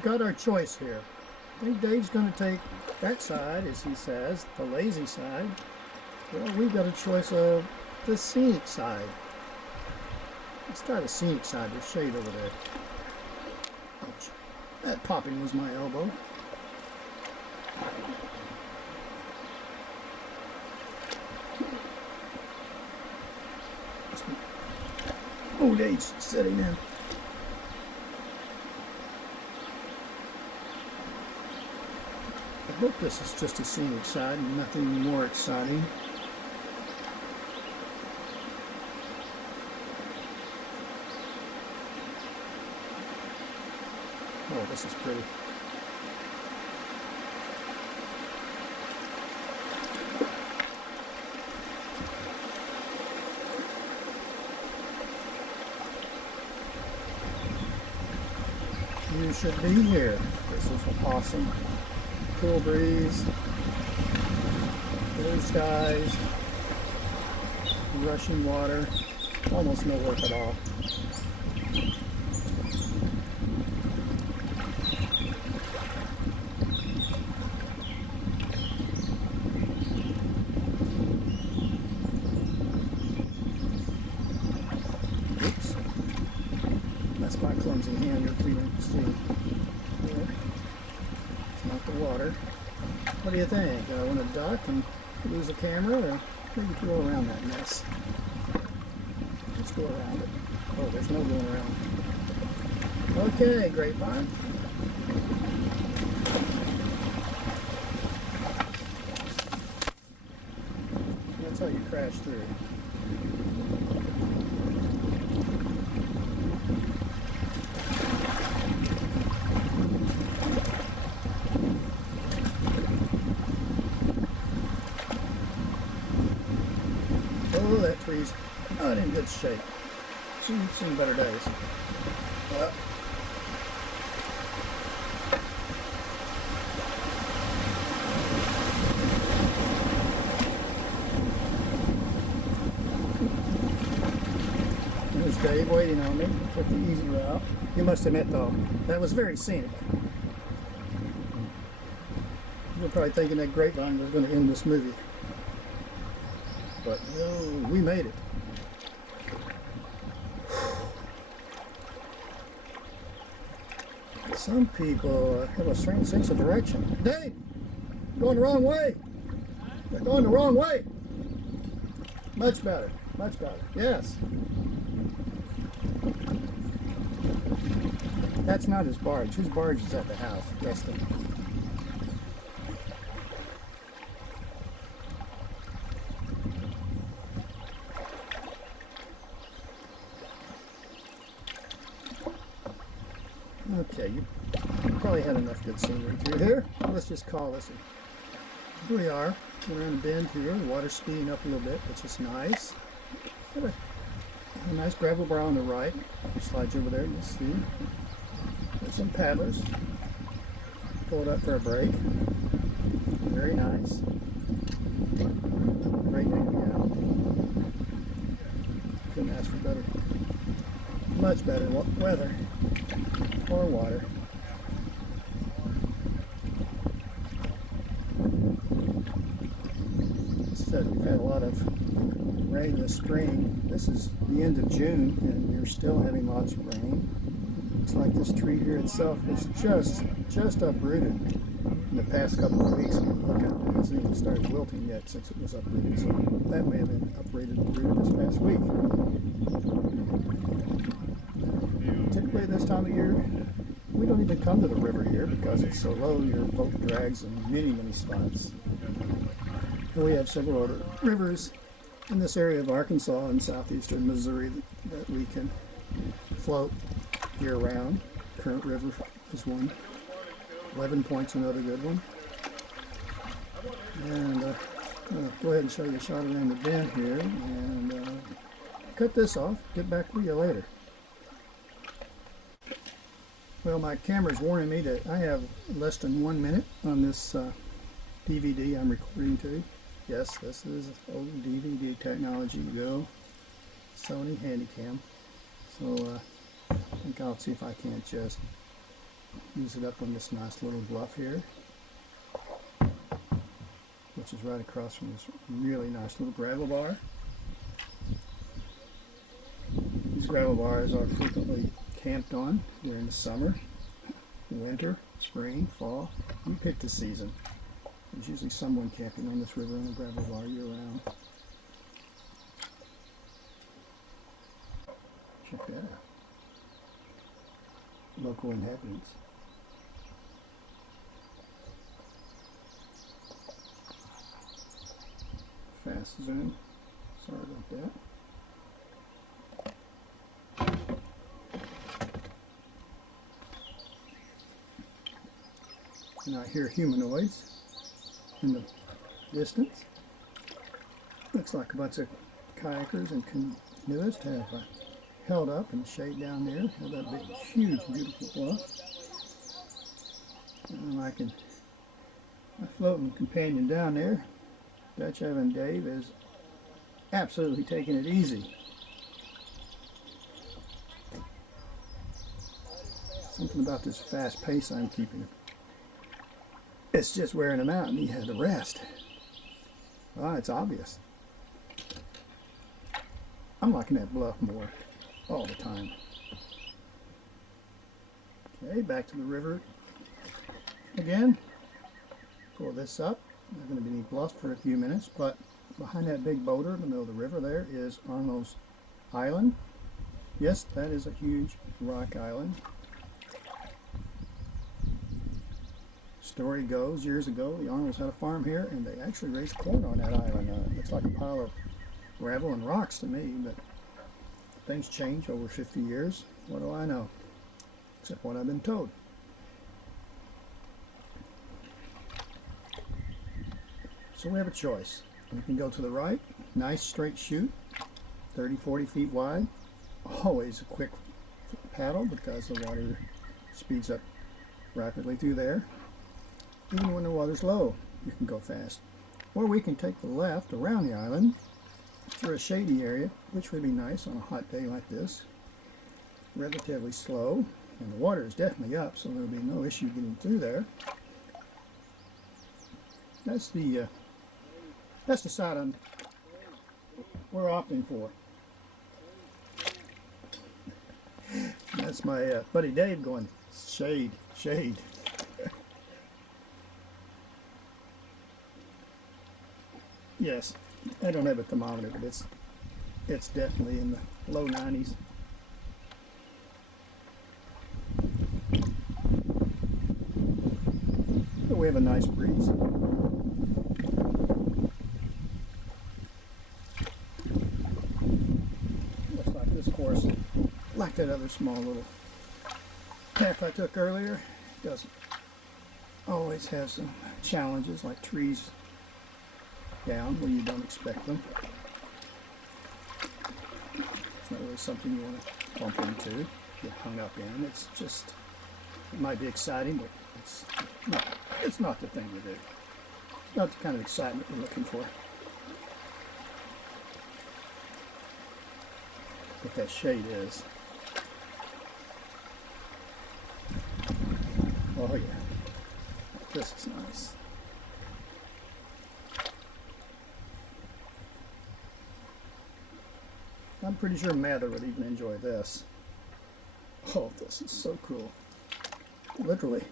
we've got our choice here. I think Dave's going to take that side, as he says, the lazy side. Well, we've got a choice of the scenic side. Let's try the scenic side. There's shade over there. Ouch. That popping was my elbow. Oh, Dave's sitting in. I hope this is just a scenic side and nothing more exciting. Oh, this is pretty. You should be here. This is awesome. Cool breeze, blue skies, rushing water, almost no work at all. Oops, that's my clumsy hand you're feeling. See? Not the water. What do you think? I want to duck and lose the camera, or maybe go around that mess? Let's go around it. Oh, there's no going around. Okay, grapevine. That's how you crash through. Oh, that tree's not in good shape. Seen better days. There's Dave waiting on me. Took the easy route. You must admit, though, that was very scenic. You're probably thinking that grapevine was going to end this movie. But no, we made it. Some people have a strange sense of direction. Dave, going the wrong way. They're going the wrong way. Much better, much better. Yes. That's not his barge. His barge is at the house. Destin. Okay, you probably had enough good scenery through here. Let's just call this. Here we are. We're in a bend here. The water's speeding up a little bit, which is nice. Got a nice gravel bar on the right. Slides over there, you'll see. There's some paddlers. Pull it up for a break. Very nice. Great day to be out. Couldn't ask for better. Much better weather. Or water. Said we've had a lot of rain this spring. This is the end of June and you're still having lots of rain. Looks like this tree here itself is just uprooted in the past couple of weeks. Look at it, hasn't even started wilting yet since it was uprooted. So that may have been uprooted this past week. Typically this time of year, we don't even come to the river here because it's so low. Your boat drags in many spots. And we have several other rivers in this area of Arkansas and southeastern Missouri that we can float year-round. Current River is one. 11 Point's another good one. And I'll go ahead and show you a shot around the bend here and cut this off. Get back with you later. Well, my camera's warning me that I have less than 1 minute on this DVD I'm recording to. Yes, this is old DVD technology to go. Sony Handycam. So I think I'll see if I can't just use it up on this nice little bluff here, which is right across from this really nice little gravel bar. These gravel bars are frequently camped on during the summer, winter, spring, fall. You pick the season. There's usually someone camping on this river on a gravel bar year round. Check that out. Local inhabitants. Fast zoom. Sorry about that. And I hear humanoids in the distance. Looks like a bunch of kayakers and canoeists have held up in the shade down there. Have that big, huge, beautiful bluff. And my floating companion down there, Dutch Oven Dave, is absolutely taking it easy. Something about this fast pace I'm keeping. It's just wearing him out, and he had to rest. Well, it's obvious. I'm liking that bluff more all the time. Okay, back to the river again. Pull this up. There's going to be any bluff for a few minutes, but behind that big boulder in the middle of the river there is Arnold's Island. Yes, that is a huge rock island. Story goes, years ago, the Arnolds had a farm here, and they actually raised corn on that island. It looks like a pile of gravel and rocks to me, but things change over 50 years. What do I know? Except what I've been told. So we have a choice. We can go to the right, nice straight chute, 30, 40 feet wide. Always a quick paddle because the water speeds up rapidly through there. Even when the water's low, you can go fast. Or we can take the left around the island through a shady area, which would be nice on a hot day like this. Relatively slow, and the water is definitely up, so there'll be no issue getting through there. That's the side we're opting for. That's my buddy Dave going, shade, shade. Yes, I don't have a thermometer, but it's definitely in the low 90s. But we have a nice breeze. Looks like this course, like that other small little path I took earlier, doesn't always have some challenges like trees down when you don't expect them. It's not really something you want to bump into, get hung up in. It's just, it might be exciting, but it's not the thing to do. It's not the kind of excitement you're looking for. But that shade is. Oh yeah, this is nice. I'm pretty sure Mather would even enjoy this. Oh, this is so cool. Literally.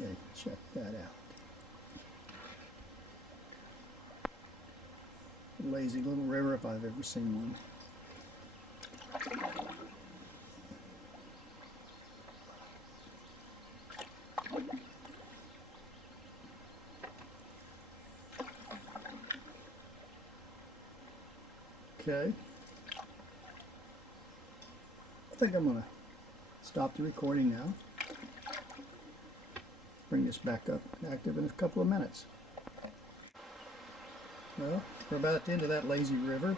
Okay, check that out. Lazy little river if I've ever seen one. Okay. I think I'm going to stop the recording now. Bring this back up active in a couple of minutes. Well, we're about at the end of that lazy river.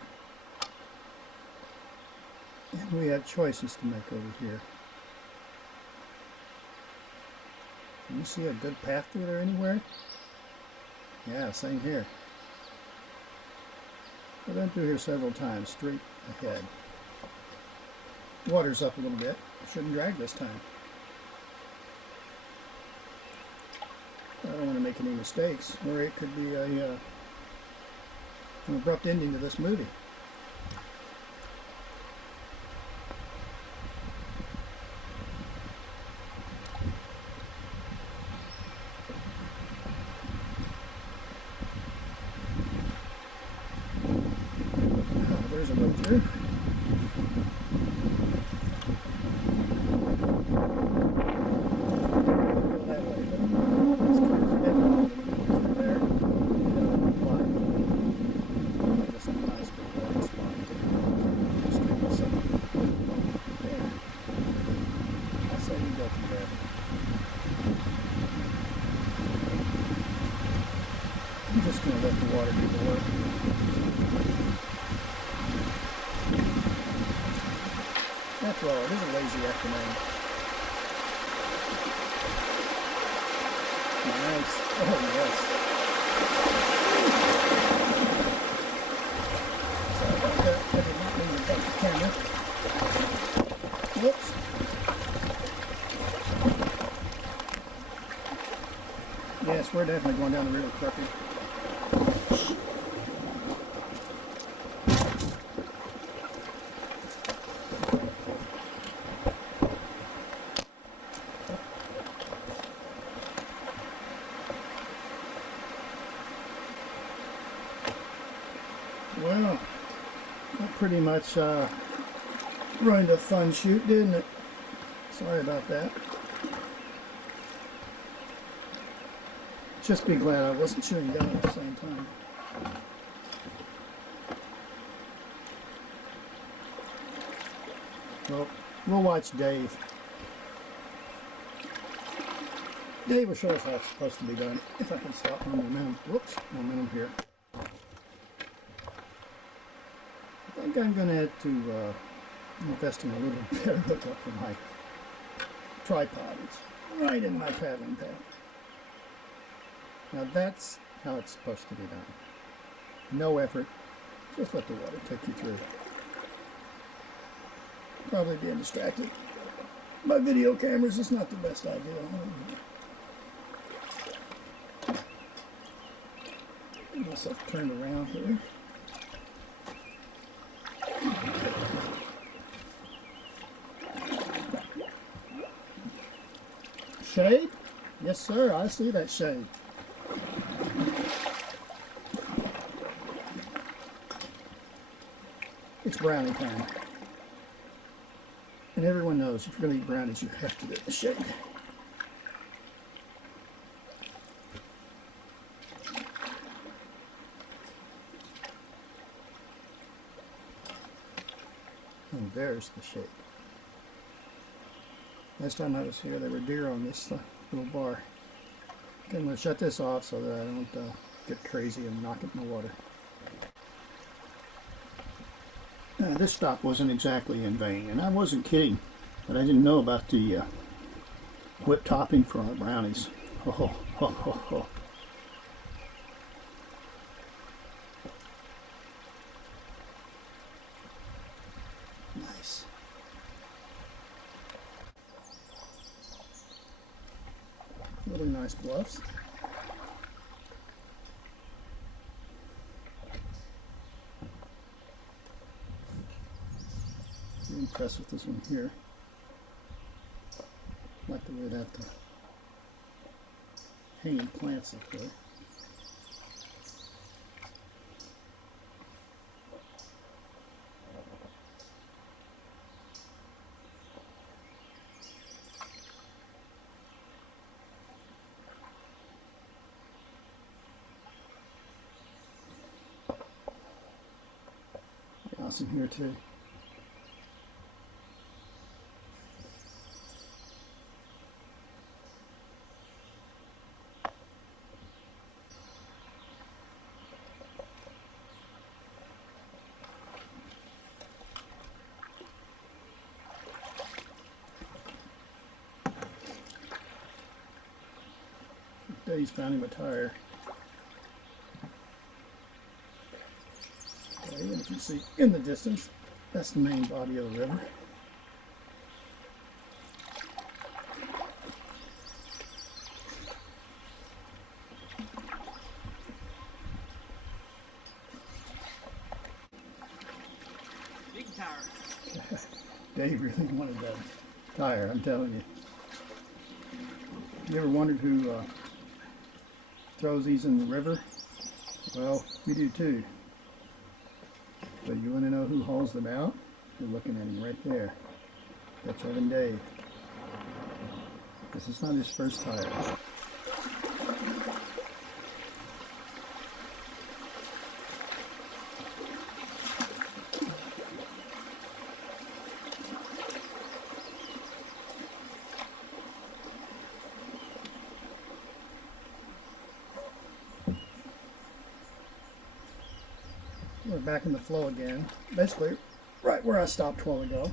And we have choices to make over here. Can you see a good path through there anywhere? Yeah, same here. I've been through here several times, straight ahead. Water's up a little bit. Shouldn't drag this time. I don't want to make any mistakes, or it could be an abrupt ending to this movie. There's a boat through. Go that way, but this clear's a bit long through there. Just a nice big water spot. Just give us some there. I say we go through there. I'm just going to let the water do the work. After all, it is a lazy afternoon. Nice. Oh, yes. Sorry about that. I did not mean to touch the camera. Whoops. Yes, we're definitely going down the river crooked. Well, that pretty much ruined a fun shoot, didn't it? Sorry about that. Just be glad I wasn't chewing gum at the same time. Well, we'll watch Dave. Dave will show us how it's supposed to be done. If I can stop my momentum. Whoops, momentum here. I think I'm going to have to invest in a little better hookup for my tripod. It's right in my paddling path. Now that's how it's supposed to be done. No effort, just let the water take you through. Probably being distracted by video cameras is not the best idea. Get myself turned around here. Shade? Yes, sir, I see that shade. It's brownie time. And everyone knows if you're going to eat brownies, you have to get the shade. And there's the shade. Last time I was here, there were deer on this little bar. Okay, I'm going to shut this off so that I don't get crazy and knock it in the water. Now, this stop wasn't exactly in vain, and I wasn't kidding, but I didn't know about the whipped topping for our brownies. Ho, ho, ho, ho, ho. Nice. Really nice bluffs. I'm impressed with this one here. I like the way that hanging plants up there. Awesome here too. Dave's found him a tire. can see in the distance, that's the main body of the river. Big tire. Dave really wanted that tire, I'm telling you. You ever wondered who throws these in the river? Well, we do too. But you want to know who hauls them out? You're looking at him right there. That's Oven Dave. This is not his first tire. We're back in the flow again. Basically, right where I stopped a while ago.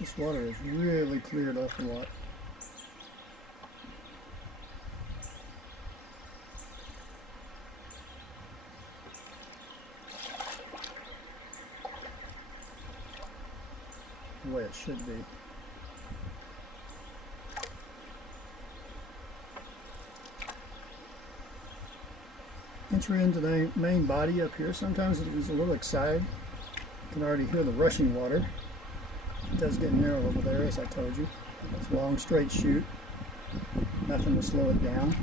This water has really cleared up a lot. The way it should be. Entry into the main body up here. Sometimes it is a little excited. You can already hear the rushing water. It does get narrow over there, as I told you. It's a long, straight chute. Nothing to slow it down.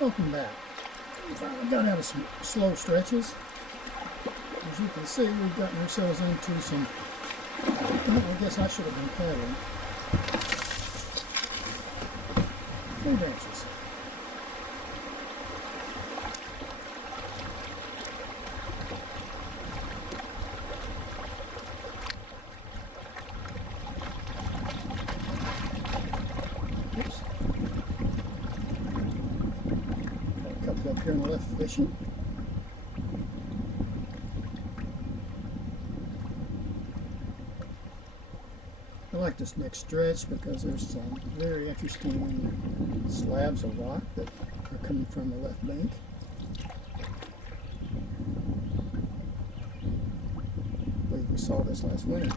Welcome back. We finally got out of some slow stretches. As you can see, we've gotten ourselves into some, well, I guess I should have been paddling. Tree branches. Oops. Up here on the left fishing. I like this next stretch because there's some very interesting slabs of rock that are coming from the left bank. I believe we saw this last winter.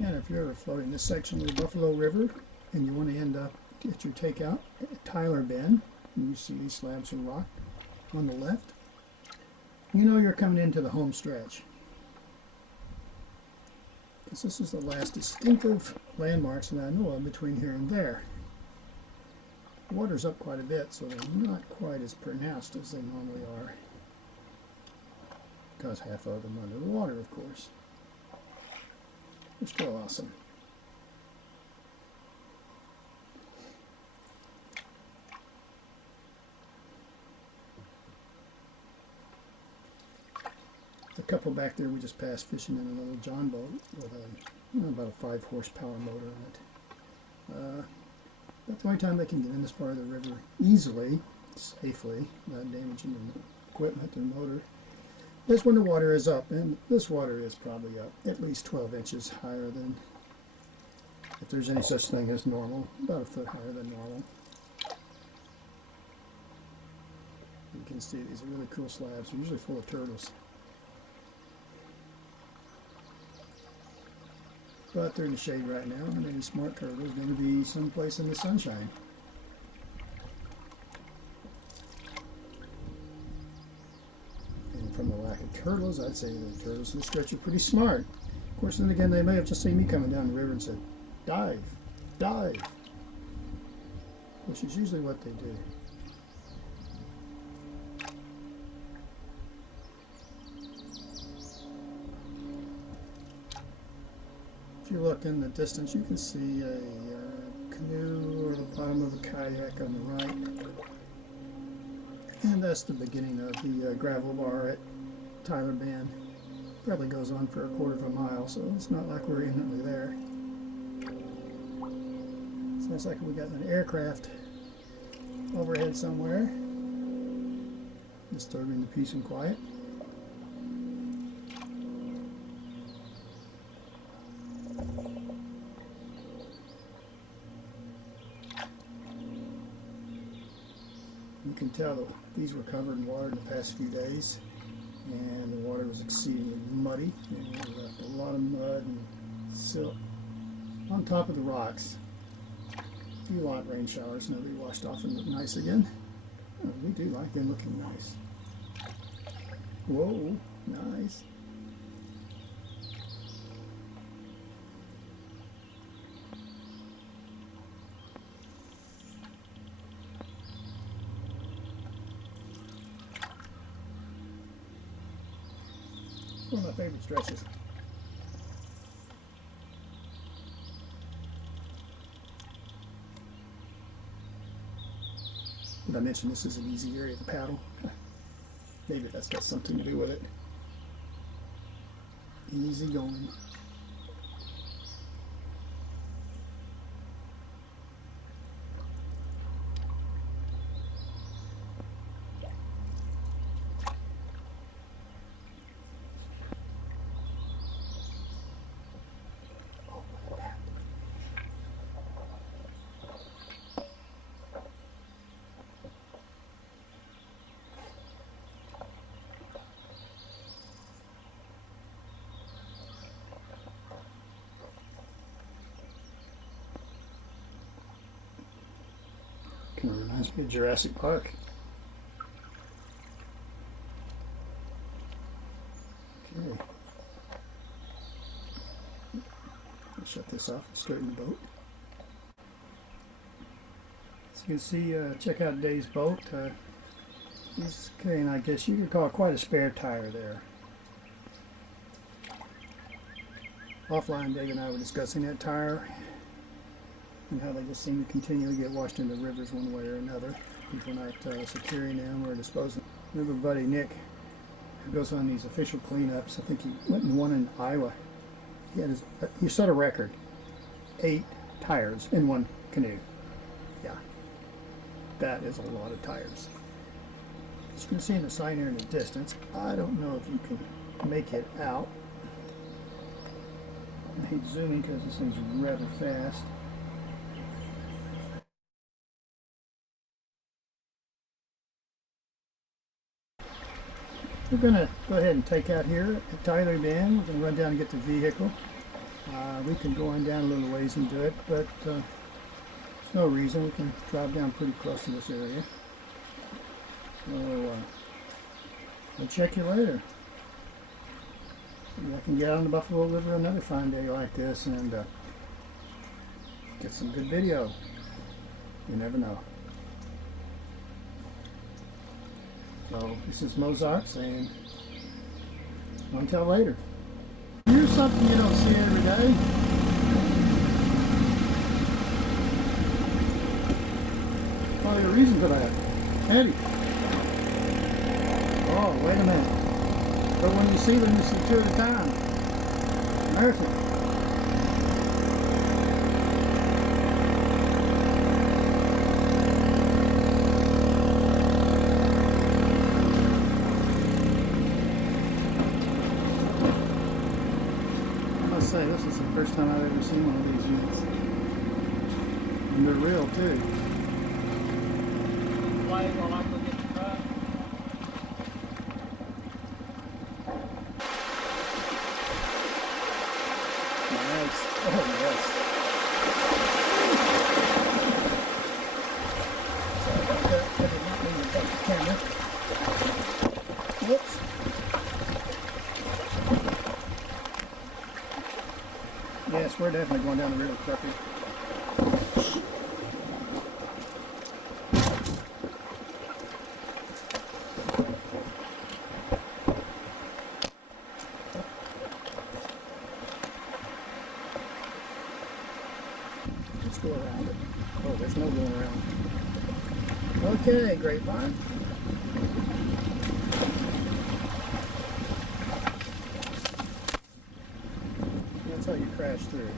And if you're ever floating this section of the Buffalo River and you want to end up get your takeout Tyler bin. And you see these slabs of rock on the left. You know you're coming into the home stretch, because this is the last distinctive landmarks that I know of between here and there. The water's up quite a bit, so they're not quite as pronounced as they normally are, because half of them are under the water, of course. They're still awesome. The couple back there we just passed fishing in a little John boat with about a 5 horsepower motor in it. That's the only time they can get in this part of the river easily, safely, without damaging the equipment and motor. This when the water is up, and this water is probably up at least 12 inches higher than, if there's any such thing as normal, about a foot higher than normal. You can see these are really cool slabs. They're usually full of turtles. But they're in the shade right now, and any smart turtle is going to be someplace in the sunshine. And from the lack of turtles, I'd say the turtles in the stretch are pretty smart. Of course, then again, they may have just seen me coming down the river and said, "Dive, dive," which is usually what they do. If you look in the distance, you can see a canoe or the bottom of a kayak on the right. And that's the beginning of the gravel bar at Tyler Bend. Probably goes on for a quarter of a mile, so it's not like we're imminently there. Sounds like we got an aircraft overhead somewhere, disturbing the peace and quiet. You can tell that these were covered in water in the past few days, and the water was exceedingly muddy, and we left a lot of mud and silt on top of the rocks. A few light rain showers, and they washed off and looked nice again. Oh, we do like them looking nice. Whoa, nice. One of my favorite stretches. Did I mention this is an easy area to paddle? Maybe that's got something to do with it. Easy going. Kind of reminds me of Jurassic Park. Okay. I'll shut this off and straighten the boat. As you can see, check out Dave's boat. He's carrying, I guess you could call it quite a spare tire there. Offline, Dave and I were discussing that tire and how they just seem to continually get washed into rivers one way or another. People not securing them or disposing. Remember buddy Nick, who goes on these official cleanups. I think he went in one in Iowa. He had he set a record, 8 tires in one canoe. Yeah, that is a lot of tires. As you can see in the sign here in the distance, I don't know if you can make it out. I hate zooming because this thing's rather fast. We're going to go ahead and take out here at Tyler Bend. We're going to run down and get the vehicle. We can go on down a little ways and do it, but no reason. We can drive down pretty close to this area. So I'll check you later. Maybe I can get out on the Buffalo River another fine day like this and get some good video. You never know. So this is Mozark saying, until later. Here's something you don't see every day. Probably a reason for that. Eddie. Oh, wait a minute. But when you see them, you see two at a time. Marathon. I must say, this is the first time I've ever seen one of these units. And they're real too. Play while I go get the truck. Nice. Oh, yes. Sorry about that. I did not mean to bump the camera. Whoops. Yes, we're definitely going down the river quickly. Let's go around it. Oh, there's no going around. Okay, grapevine. That's how you crash through.